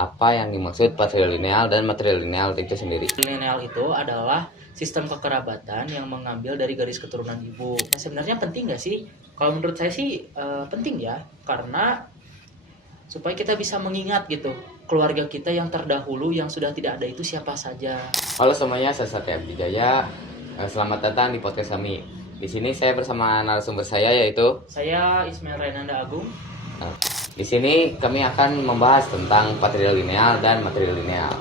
apa yang dimaksud patrilineal dan matrilineal itu sendiri. Patrilineal itu adalah sistem kekerabatan yang mengambil dari garis keturunan ibu. Nah, sebenarnya penting nggak sih? Kalau menurut saya sih penting ya, karena supaya kita bisa mengingat gitu keluarga kita yang terdahulu yang sudah tidak ada itu siapa saja. Halo semuanya, saya Satya Abdijaya. Selamat datang di podcast kami. Di sini saya bersama narasumber saya yaitu Saya Ismail Rainanda Agung. Di sini kami akan membahas tentang patrilineal dan matrilineal.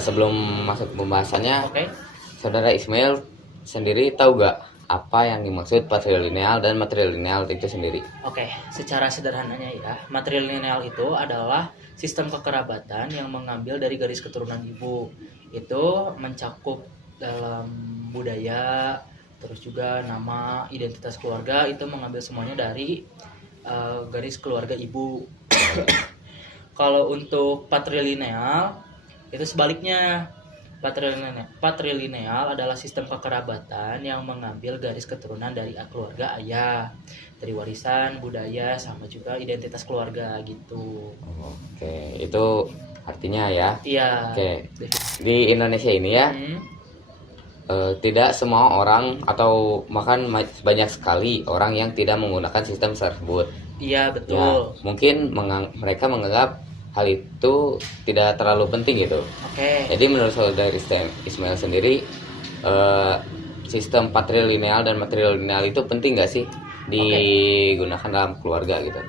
Sebelum masuk ke pembahasannya, Oke. Saudara Ismail sendiri tahu gak apa yang dimaksud patrilineal dan matrilineal itu sendiri? Oke, secara sederhananya ya, matrilineal itu adalah sistem kekerabatan yang mengambil dari garis keturunan ibu. Itu mencakup dalam budaya, terus juga nama, identitas keluarga, itu mengambil semuanya dari garis keluarga ibu. Kalau untuk patrilineal itu sebaliknya. Patrilineal adalah sistem kekerabatan yang mengambil garis keturunan dari keluarga ayah, dari warisan, budaya, sama juga identitas keluarga gitu. Oke, itu artinya ya. Iya. Oke, di Indonesia ini ya, tidak semua orang atau bahkan banyak sekali orang yang tidak menggunakan sistem tersebut. Iya, Ya, betul. mungkin mereka menganggap hal itu tidak terlalu penting gitu. Oke. Jadi menurut saudara Ismail sendiri, sistem patrilineal dan matrilineal itu penting nggak sih digunakan dalam keluarga gitu?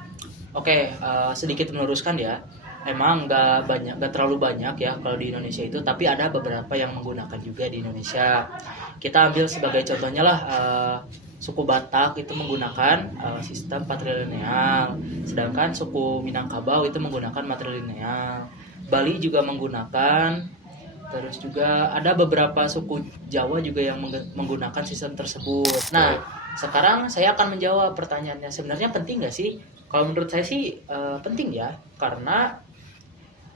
Oke, sedikit meluruskan ya. Emang nggak terlalu banyak ya kalau di Indonesia itu, tapi ada beberapa yang menggunakan juga di Indonesia. Kita ambil sebagai contohnya lah, suku Batak itu menggunakan sistem patrilineal, sedangkan suku Minangkabau itu menggunakan matrilineal. Bali juga menggunakan, terus juga ada beberapa suku Jawa juga yang menggunakan sistem tersebut. Nah, sekarang saya akan menjawab pertanyaannya, sebenarnya penting nggak sih? Kalau menurut saya sih penting ya, karena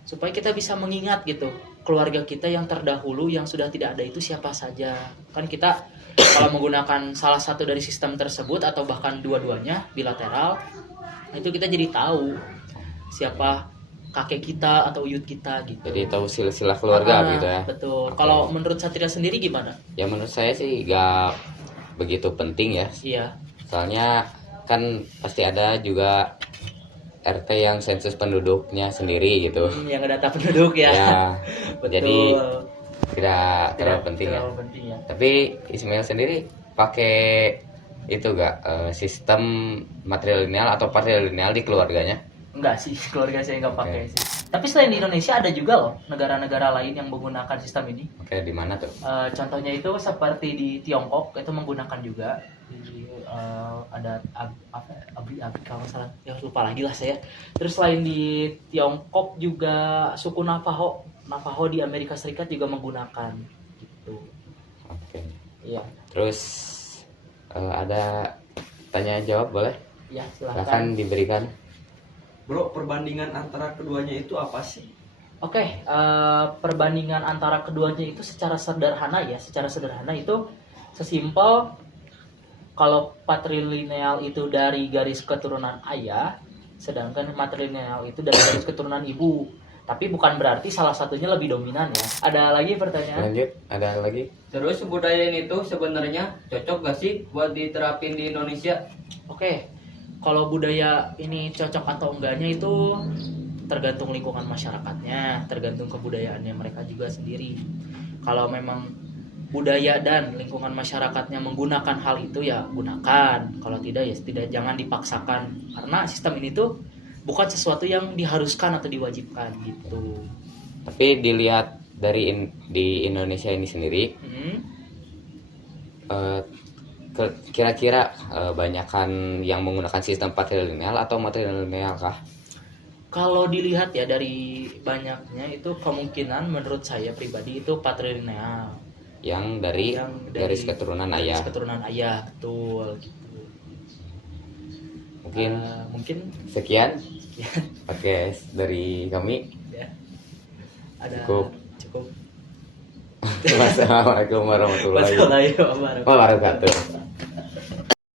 supaya kita bisa mengingat gitu keluarga kita yang terdahulu yang sudah tidak ada itu siapa saja. Kan kita kalau menggunakan salah satu dari sistem tersebut atau bahkan dua-duanya bilateral, itu kita jadi tahu siapa kakek kita atau uyut kita gitu. Jadi tahu silsilah keluarga gitu ya. Betul. Oke. Kalau menurut Satria sendiri gimana? Ya menurut saya sih gak begitu penting ya. Iya. Soalnya kan pasti ada juga RT yang sensus penduduknya sendiri gitu. Yang data penduduk ya. Ya, Betul. jadi tidak terlalu penting ya. Terlalu penting ya. Tapi Ismail sendiri pakai itu gak sistem matrilineal atau patrilineal di keluarganya? Enggak sih, keluarga saya nggak pakai Oke. sih. Tapi selain di Indonesia ada juga loh negara-negara lain yang menggunakan sistem ini. Oke, di mana tuh? Contohnya itu seperti di Tiongkok itu menggunakan juga. Ada abri kalau nggak salah, ya lupa lagi lah saya. Terus selain di Tiongkok juga suku Navajo di Amerika Serikat juga menggunakan gitu. Oke. Iya. Terus ada tanya jawab boleh? Ya, Silahkan silakan. diberikan. Bro, perbandingan antara keduanya itu apa sih? Oke, perbandingan antara keduanya itu secara sederhana itu sesimpel kalau patrilineal itu dari garis keturunan ayah, sedangkan matrilineal itu dari garis keturunan ibu. Tapi bukan berarti salah satunya lebih dominan ya. Ada lagi pertanyaan? Lanjut, ada lagi? Terus budaya ini tuh sebenarnya cocok gak sih buat diterapin di Indonesia? Oke, kalau budaya ini cocok atau enggaknya itu tergantung lingkungan masyarakatnya, tergantung kebudayaannya mereka juga sendiri. Kalau memang budaya dan lingkungan masyarakatnya menggunakan hal itu ya gunakan. Kalau tidak ya tidak, jangan dipaksakan. Karena sistem ini tuh bukan sesuatu yang diharuskan atau diwajibkan gitu. Tapi dilihat dari di Indonesia ini sendiri, kira-kira banyakan yang menggunakan sistem patrilineal atau matrilineal kah? Kalau dilihat ya dari banyaknya itu kemungkinan menurut saya pribadi itu patrilineal. Yang dari garis keturunan ayah. Garis keturunan ayah, betul gitu. Mungkin sekian. Oke, dari kami. Ya. Ada Cukup. Wassalamualaikum warahmatullahi wabarakatuh. wabarakatuh.